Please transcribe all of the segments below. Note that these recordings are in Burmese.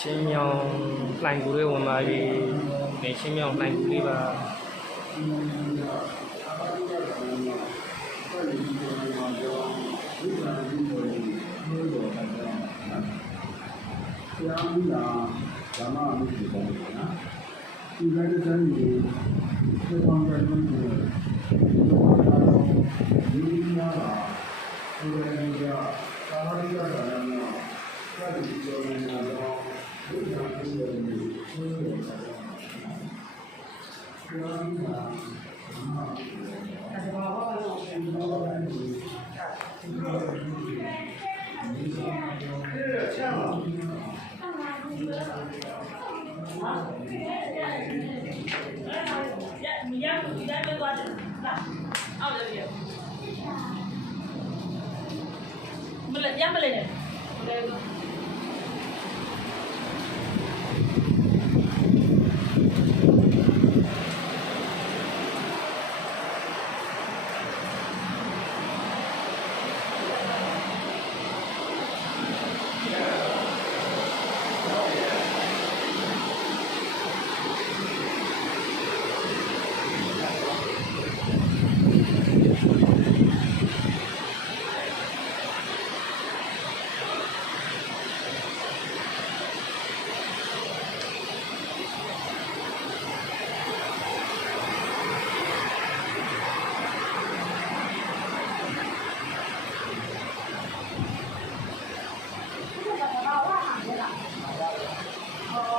ချင်းမြောင်လှိုင်ကူလေးဝင်ပါပြီနေချင်းမြောင်လှိုင်ကူလေးပါ咱们没去过呢，现在这生意这方面东西，有点啦，后来那个大家比较啥样呢？家里比较那个，有点那个有点啥样？这样子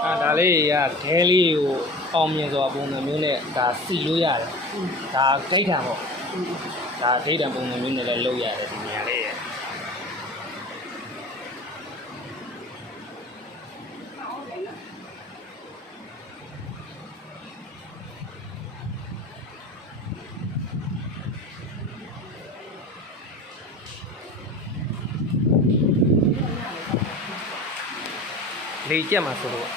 啊，ဒါလေးကဒဲလေးကိုအောင်မြင်စွာပုံစံမျိုးနဲ့ဒါစီလို့ရတယ်ဒါဂိတ်ထံပေါ့ဒါဂိတ်ထံပုံစံမျိုးနဲ့လည်းလုပ်ရတယ်ဒီနေရာလေးရလေကျက်မှာဆိုတော့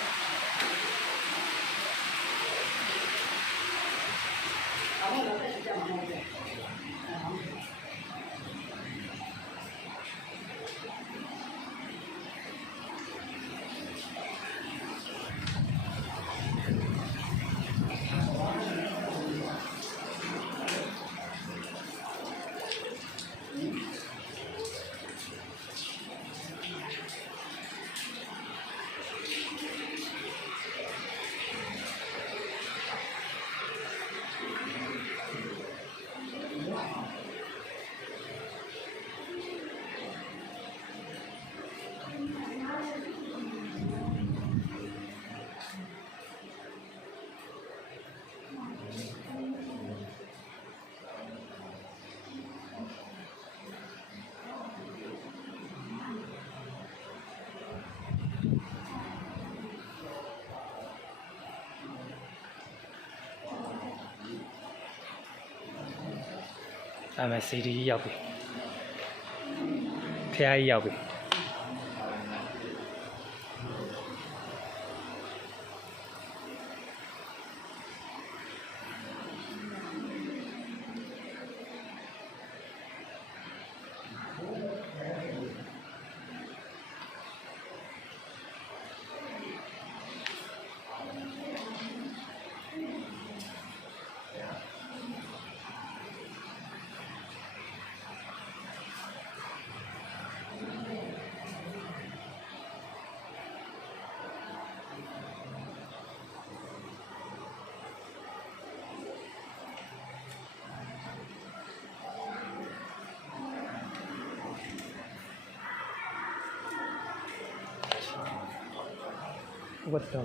အဲ့မဲ့စီဒီရောက်ပြီဖျားကြီးရောက်ပြီWhat the?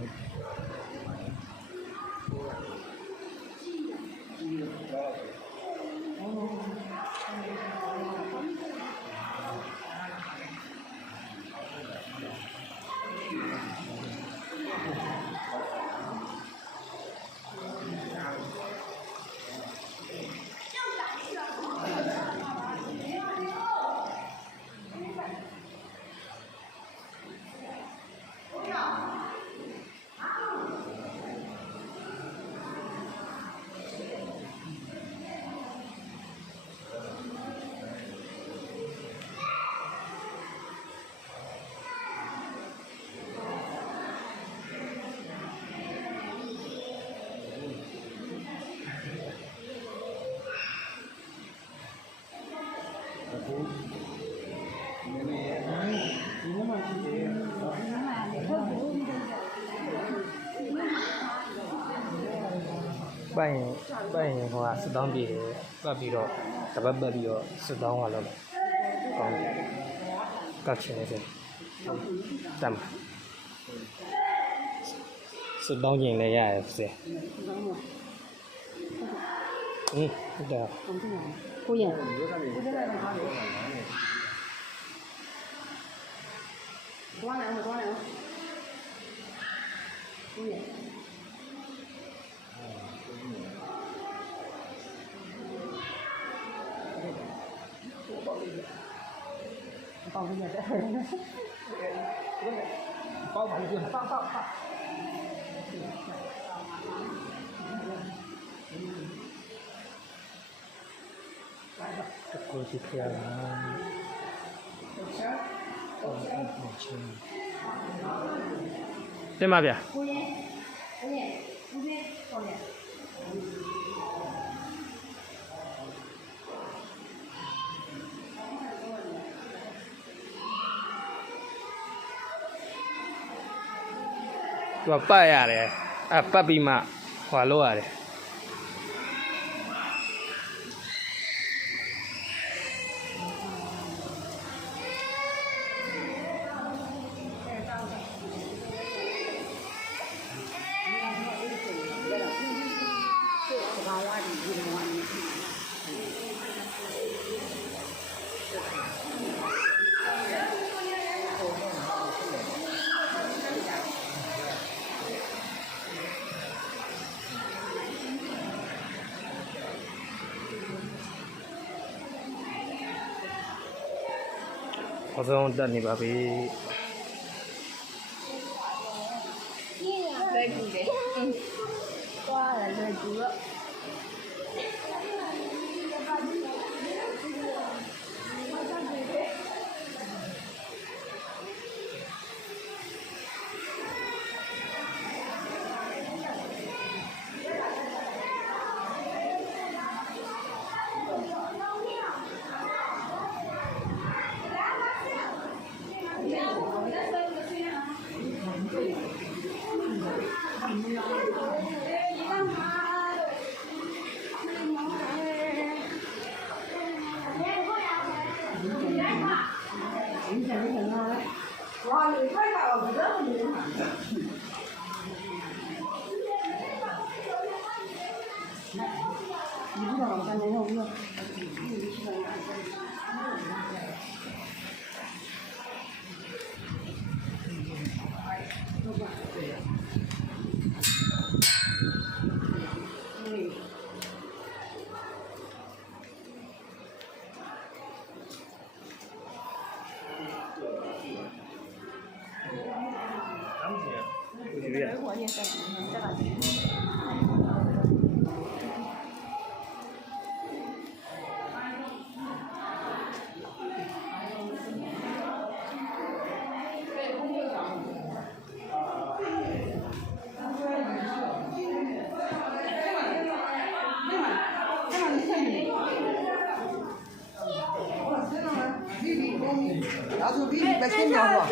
ပိုင်ဟိုကစစ်တောင်းပြည်တယ်ပတ်ပြီးတော့တပတ်ပတ်ပြီးတော့စစ်တောင်းကလောက်ကောင်းတယ်ကတ်ချင်နေတယ်တမ်းစစ်တောင်းကျင်လည်းရတယ်စေဟုတ်တယ်ကိုရသွားနေအောင်ကိုရပေါက်ပြီးရတယ်ပေါက်ပြီးရပေါက်ကိုကြည့်ရအောင်တင်ပါဗျာကိုရဦးလေးဟောရသူကပတ်ရတယ်ပတ်ပြီးမှဟွာလို့ရတယ်အဆုံးတက်နေပါပြီလွယ်ကူတယ်သွားရလွယ်ကူတော့哇，你太好了，这么厉害！你不知道咱那个我也在这个。拿出比你们先聊吧。